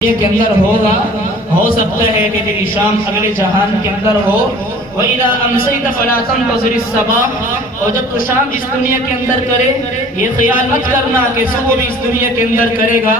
کے اندر ہوگا، ہو سکتا ہے کہ تیری شام اگلے جہان کے اندر ہو۔ وَإِذَا أَمْسَيْتَ فَلَا تَنْتَظِرِ الصَّبَاحَ، اور جب تو شام اس دنیا کے اندر کرے یہ خیال مت کرنا کہ صبح بھی اس دنیا کے اندر کرے گا،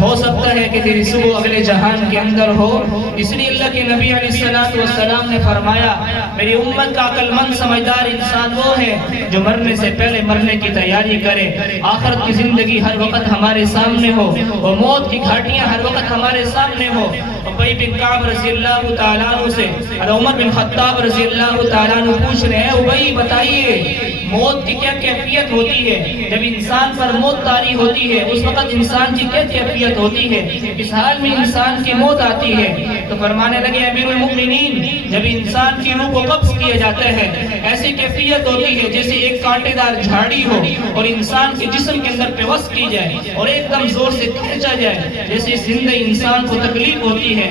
ہو سکتا ہے کہ تیری صبح اگلے جہان کے اندر ہو۔ اس لیے اللہ کے نبی علیہ السلام نے فرمایا میری امت کا عقل مند سمجھدار انسان وہ ہے جو مرنے سے پہلے مرنے کی تیاری کرے، آخرت کی زندگی ہر وقت ہمارے سامنے ہو، اور موت کی گھاٹیاں ہر وقت ہمارے سامنے ہو۔ ابی بن کعب رضی اللہ تعالیٰ عنہ سے عمر بن خطاب رضی اللہ تعالیٰ عنہ پوچھ رہے ہیں ابی بتائیے موت کی کیا کیفیت ہوتی ہے؟ جب انسان پر موت طاری ہوتی ہے اس وقت انسان کی کیا کیفیت ہوتی ہے؟ اس حال میں انسان کی موت آتی ہے تو فرمانے لگے امیر المؤمنین جب انسان کی روح کو قبض کیا جاتا ہے ایسی کیفیت ہوتی ہے جیسے ایک کانٹے دار جھاڑی ہو اور انسان کے جسم کے اندر پیوست کی جائے اور ایک دم زور سے کھینچا جائے، جیسے زندہ انسان کو تکلیف ہوتی ہے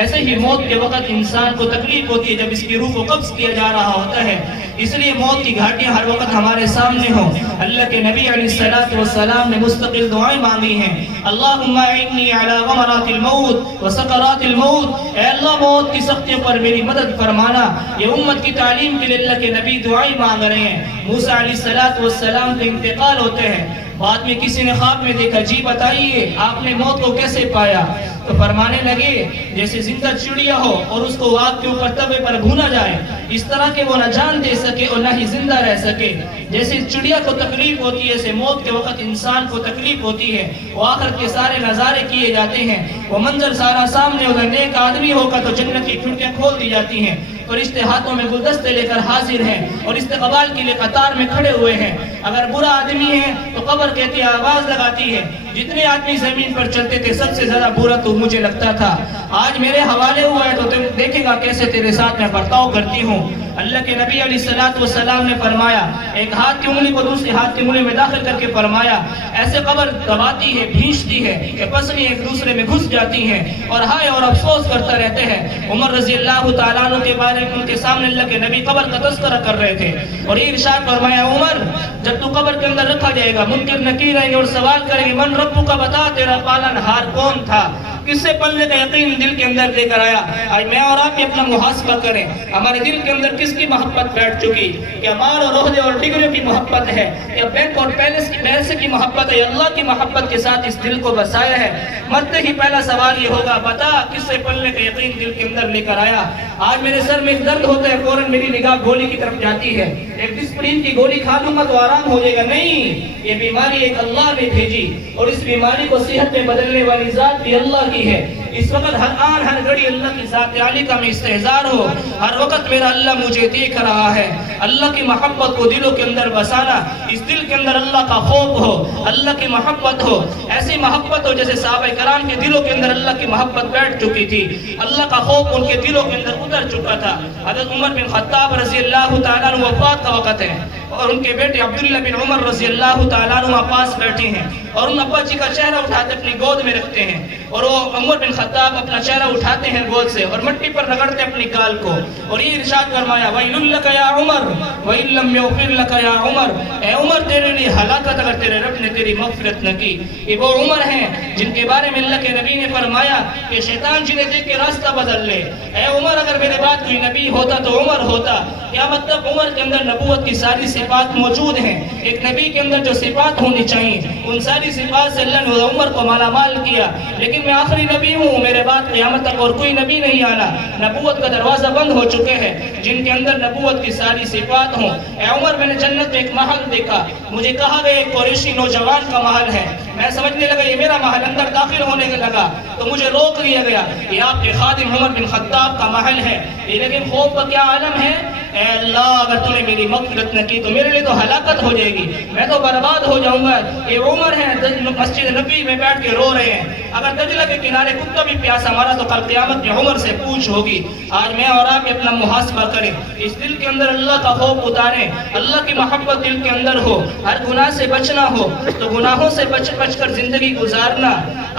ایسے ہی موت کے وقت انسان کو تکلیف ہوتی ہے جب اس کی روح کو قبض کیا جا رہا ہوتا ہے۔ اس لیے موت کی گھاٹیاں ہر وقت ہمارے سامنے ہوں۔ اللہ کے نبی علیہ السلام نے مستقل دعائیں مانگی ہیں، اللہم اعنی علی غمرات الموت وسکرات الموت، اے اللہ موت کی سختیوں پر میری مدد فرمانا۔ یہ امت کی تعلیم کے لیے اللہ کے نبی دعائیں مانگ رہے ہیں۔ موسیٰ علیہ السلام کا انتقال ہوتے ہیں، بعد میں کسی نے خواب میں دیکھا جی بتائیے آپ نے موت کو کیسے پایا؟ تو فرمانے لگے جیسے زندہ چڑیا ہو اور اس کو آگ کے اوپر توے پر بھونا جائے اس طرح کہ وہ نہ جان دے سکے اور نہ ہی زندہ رہ سکے، جیسے چڑیا کو تکلیف ہوتی ہے ایسے موت کے وقت انسان کو تکلیف ہوتی ہے۔ وہ آخرت کے سارے نظارے کیے جاتے ہیں، وہ منظر سارا سامنے ہوگا، نیک آدمی ہوگا تو جنت کی کھڑکیاں کھول دی جاتی ہیں، فرشتے ہاتھوں میں گلدستے لے کر حاضر ہیں اور استقبال کے لیے قطار میں کھڑے ہوئے ہیں۔ اگر برا آدمی ہے تو قبر کہتی ہے آواز لگاتی ہے جتنے آدمی زمین پر چلتے تھے سب سے زیادہ برا تو مجھے لگتا تھا، آج میرے حوالے ہوا ہے تو تم دیکھے گا کیسے تیرے ساتھ میں برتاؤ کرتی ہوں۔ اللہ کے نبی علیہ السلام نے فرمایا ایک ہاتھ کی انگلی کو دوسری ہاتھ کی انگلی میں داخل کر کے فرمایا ایسے قبر دباتی ہے بھینچتی ہے کہ پسلی ایک دوسرے میں گھس جاتی ہیں اور ہائے اور افسوس کرتا رہتے ہیں۔ عمر رضی اللہ تعالیٰ عنہ کے بارے میں ان کے سامنے اللہ کے نبی قبر کا تذکرہ کر رہے تھے اور یہ ارشاد فرمایا عمر جب تو قبر کے اندر رکھا جائے گا منکر نکیر آئیں گے اور سوال کریں گے من ربک کا بتا تیرا پالن ہار کون تھا، کس سے پلنے کا یقین دل کے اندر لے کر آیا؟ آج میں اور آپ اپنا محاسبہ کریں ہمارے دل کے اندر کس کی محبت بیٹھ چکی؟ کیا مال اور عہدے اور ڈگریوں کی محبت ہے یا بینک اور پیسے کی محبت ہے یا اللہ کی محبت کے ساتھ اس دل کو بسایا ہے؟ مرتے ہی پہلا سوال یہ ہوگا بتا کس سے پلنے کا یقین دل کے اندر لے کر آیا؟ آج میرے سر میں ایک درد ہوتا ہے فوراً میری نگاہ گولی کی طرف جاتی ہے، ایک ڈسپرین کی گولی کھا لوں گا تو آرام ہو جائے گا، نہیں، یہ بیماری ایک اللہ نے بھیجی اور اس بیماری کو صحت میں بدلنے والی ذات بھی اللہ کی ہے۔ اس وقت ہر آن ہر گھڑی اللہ کی ذات عالی کا میں استحضار ہو، ہر وقت میرا اللہ مجھے دیکھ رہا ہے۔ اللہ کی محبت کو دلوں کے اندر بسانا، اس دل کے اندر اللہ کا خوف ہو، اللہ کی محبت ہو، ایسی محبت ہو جیسے صحابہ کرام کے دلوں کے اندر اللہ کی محبت بیٹھ چکی تھی، اللہ کا خوف ان کے دلوں کے اندر اتر چکا تھا۔ حضرت عمر بن خطاب رضی اللہ تعالیٰ عنہ وفات کا وقت ہے اور ان کے بیٹے عبداللہ بن عمر رضی اللہ تعالیٰ عنہ پاس بیٹھے ہیں اور ان ابا جی کا چہرہ اٹھاتے اپنی گود میں رکھتے ہیں اور وہ عمر بن خطاب اپنا چہرہ اٹھاتے ہیں گود سے اور مٹی پر رگڑتے اپنی گال کو اور یہ ارشاد فرمایا وَيْلٌ لَكَ يَا عُمَرْ وَإِن لَّمْ يَغْفِرْ لَكَ يَا عُمَرْ، اے عمر تیرے لیے ہلاکت اگر تیرے رب نے تیری مغفرت نہ کی۔ یہ وہ عمر ہیں جن کے بارے میں اللہ کے نبی نے فرمایا کہ شیطان جنہیں دیکھ کے راستہ بدل لے، اے عمر اگر میرے بعد کوئی نبی ہوتا تو عمر ہوتا۔ کیا مطلب عمر کے اندر نبوت کی ساری صفات موجود ہیں، ایک نبی کے اندر جو صفات ہونی چاہیے ان ساری صفات سے اللہ نے عمر کو مالا مال کیا، لیکن میں آخری نبی ہوں، میرے بعد قیامت تک اور کوئی نبی نہیں آنا، نبوت کا دروازہ بند ہو چکے ہیں جن کے اندر نبوت کی ساری صفات ہوں۔ اے عمر میں نے جنت میں ایک محل دیکھا، مجھے کہا گیا ایک قریشی نوجوان کا محل ہے، میں سمجھنے لگا یہ میرا محل، اندر داخل ہونے لگا تو مجھے روک دیا گیا یہ آپ کے خادم عمر بن خطاب کا محل ہے، لیکن خوف کا کیا عالم ہے، اے اللہ اگر تو نے میری مغفرت نہ کی تو میرے لیے تو ہلاکت ہو جائے گی، میں تو برباد ہو جاؤں گا۔ یہ عمر ہے مسجد نبی میں بیٹھ کے رو رہے ہیں، اگر دجلہ کے کنارے کتا بھی پیاسا مارا تو کل قیامت میں عمر سے پوچھ ہوگی۔ آج میں اور آپ اپنا محاسبہ کریں، اس دل کے اندر اللہ کا خوف اتاریں، اللہ کی محبت دل کے اندر ہو، ہر گناہ سے بچنا ہو تو گناہوں سے بچ کر زندگی گزارنا،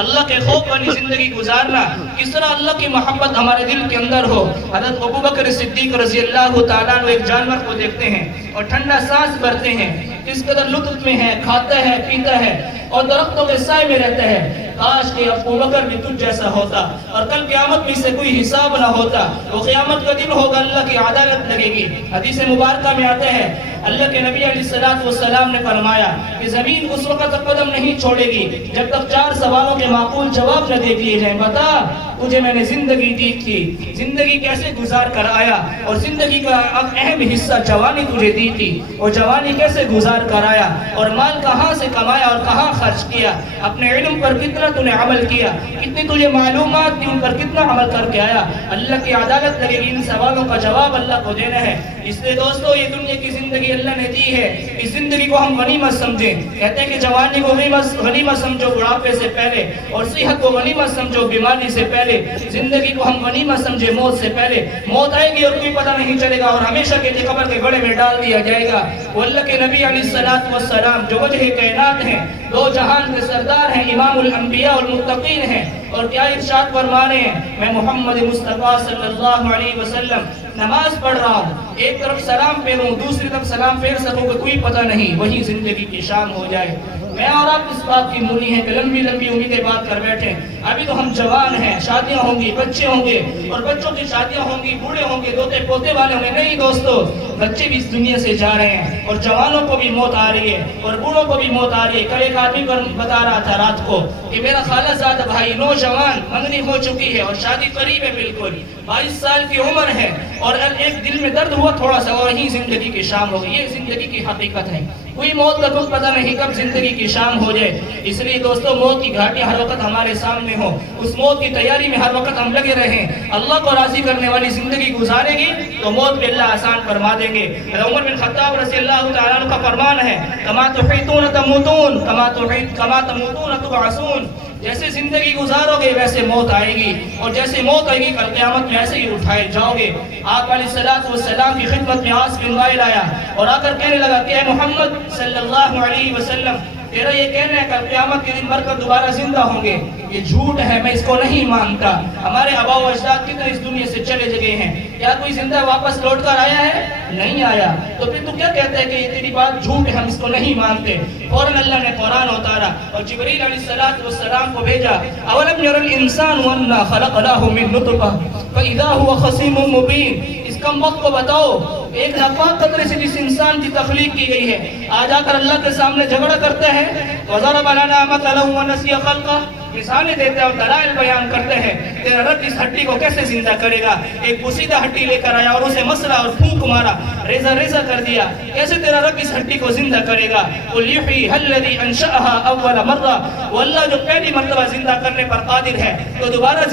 اللہ کے خوف والی زندگی گزارنا، کس طرح اللہ کی محبت ہمارے دل کے اندر ہو۔ حضرت ابوبکر صدیق رضی اللہ تعالیٰ عنہ ایک جانور کو دیکھتے ہیں اور ٹھنڈا سانس بھرتے ہیں، کس قدر لطف میں ہے، کھاتا ہے پیتا ہے اور درختوں کے سائے میں رہتا ہے۔ کاش کہ ابو بکر بھی تجھ جیسا ہوتا اور کل قیامت میں سے کوئی حساب نہ ہوتا. وہ قیامت کا دن ہوگا, اللہ کی عدالت لگے گی. حدیث مبارکہ میں آتے ہیں اللہ کے نبی علیہ السلام نے فرمایا کہ زمین اس وقت تک قدم نہیں چھوڑے گی جب تک 4 سوالوں کے معقول جواب نہ دے دیے جائیں. بتا تجھے میں نے زندگی دی تھی, زندگی کیسے گزار کر آیا, اور زندگی کا اہم حصہ جوانی تجھے دی تھی, اور جوانی کیسے گزار کر آیا, اور مال کہاں سے کمایا اور کہاں خرچ کیا, اپنے علم پر کتنا تو نے عمل کیا, کتنی تجھے معلومات تھی ان پر کتنا عمل کر کے آیا. اللہ کی عدالت لگے گی, ان سوالوں کا جواب اللہ کو دینا ہے. اس لیے دوستو یہ دنیا کی زندگی اللہ نے دی ہے, اس زندگی کو ہم غنیمت سمجھیں. کہتے ہیں کہ جوانی کو غنیمت سمجھو بڑھاپے سے پہلے, اور صحت کو غنیمت سمجھو بیماری سے پہلے. زندگی کو ہم غنیمت سمجھے موت سے پہلے. موت آئے گی اور کوئی پتہ نہیں چلے گا, اور ہمیشہ کے لیے قبر کے گڑھے میں ڈال دیا جائے گا. وہ اللہ کے نبی علیہ السلام جو وجہ کائنات ہیں, 2 جہان کے سردار ہیں, امام الانبیاء والمتقین ہیں, اور کیا ارشاد فرمانے ہیں, میں محمد مصطفیٰ صلی اللہ علیہ وسلم نماز پڑھ رہا ہوں, ایک طرف سلام پھیروں دوسری طرف سلام پھیر سکوں کہ کوئی پتہ نہیں, وہی زندگی کی شام ہو جائے. میں اور آپ اس بات کی مولی ہیں کہ لمبی لمبی امیدیں بات کر بیٹھے. ابھی تو ہم جوان ہیں, شادیاں ہوں گی, بچے ہوں گے, اور بچوں کی شادیاں ہوں گی, بوڑھے ہوں گے, دوتے پوتے والے ہوں گے. نہیں دوستو, بچے بھی اس دنیا سے جا رہے ہیں, اور جوانوں کو بھی موت آ رہی ہے, اور بوڑھوں کو بھی موت آ رہی ہے. کل ایک آدمی بتا رہا تھا رات کو کہ میرا خالہ زادہ بھائی نوجوان منگنی ہو چکی ہے, اور شادی قریب ہے, بالکل 22 سال کی عمر ہے, اور ایک دل میں درد ہوا تھوڑا سا, اور یہی زندگی کی شام ہو گئی. یہ زندگی کی حقیقت ہے, کوئی موت کا کچھ پتہ نہیں کب زندگی کی شام ہو جائے. اس لیے دوستو موت کی گھاٹی ہر وقت ہمارے سامنے ہو, اس موت کی تیاری میں ہر وقت ہم لگے رہیں. اللہ کو راضی کرنے والی زندگی گزارے گی تو موت پہ اللہ آسان فرما دیں گے. عمر بن خطاب رضی اللہ تعالیٰ عنہ کا فرمان ہے, کما تحیطون تموتون کما تموتون تبعثون. جیسے زندگی گزارو گے ویسے موت آئے گی, اور جیسے موت آئے گی کل قیامت میں ایسے ہی اٹھائے جاؤ گے. آپ علیہ السلام کی خدمت میں عاص بن وائل آیا اور آ کر کہنے لگا کہ اے محمد صلی اللہ علیہ وسلم, تیرا یہ کہنا ہے کل قیامت کے دن مر کر دوبارہ زندہ ہوں گے, یہ جھوٹ ہے, میں اس کو نہیں مانتا. ہمارے آباء و اجداد کتنے اس دنیا سے چلے گئے ہیں, کیا کوئی زندہ واپس لوٹ کر آیا ہے؟ نہیں آیا. تو پھر تو کیا کہتا ہے کہ یہ تیری بات جھوٹ ہے, ہم اس کو نہیں مانتے. فوراً اللہ نے قرآن اتارا اور جبریل علیہ السلام کو بھیجا. اولم یر الانسان انا خلقناہ من نطفہ فاذا هو خصیم مبین. اس کم وقت کو بتاؤ, ایک ناپاک قطرے سے جس انسان کی تخلیق کی گئی ہے, آج آ کر اللہ کے سامنے جھگڑا کرتے ہیں. وَضَرَبَ لَنَا مَثَلًا وَنَسِيَ خَلْقَهُ, مثالیں دیتے ہیں اور دلائل بیان کرتے ہیں. تیرا رب اس ہڈی کو کیسے زندہ کرے گا؟ ایک بوسیدہ ہڈی لے کر آیا اور اسے مسلا اور پھونک مارا, ریزہ ریزہ کر دیا. کیسے تیرا رب اس ہڈی کو زندہ کرے گا؟ قُلْ يُحْيِيهَا الَّذِي أَنشَأَهَا أَوَّلَ مَرَّةٍ, وہ اللہ جو پہلی مرتبہ زندہ کرنے پر قادر ہے تو دوبارہ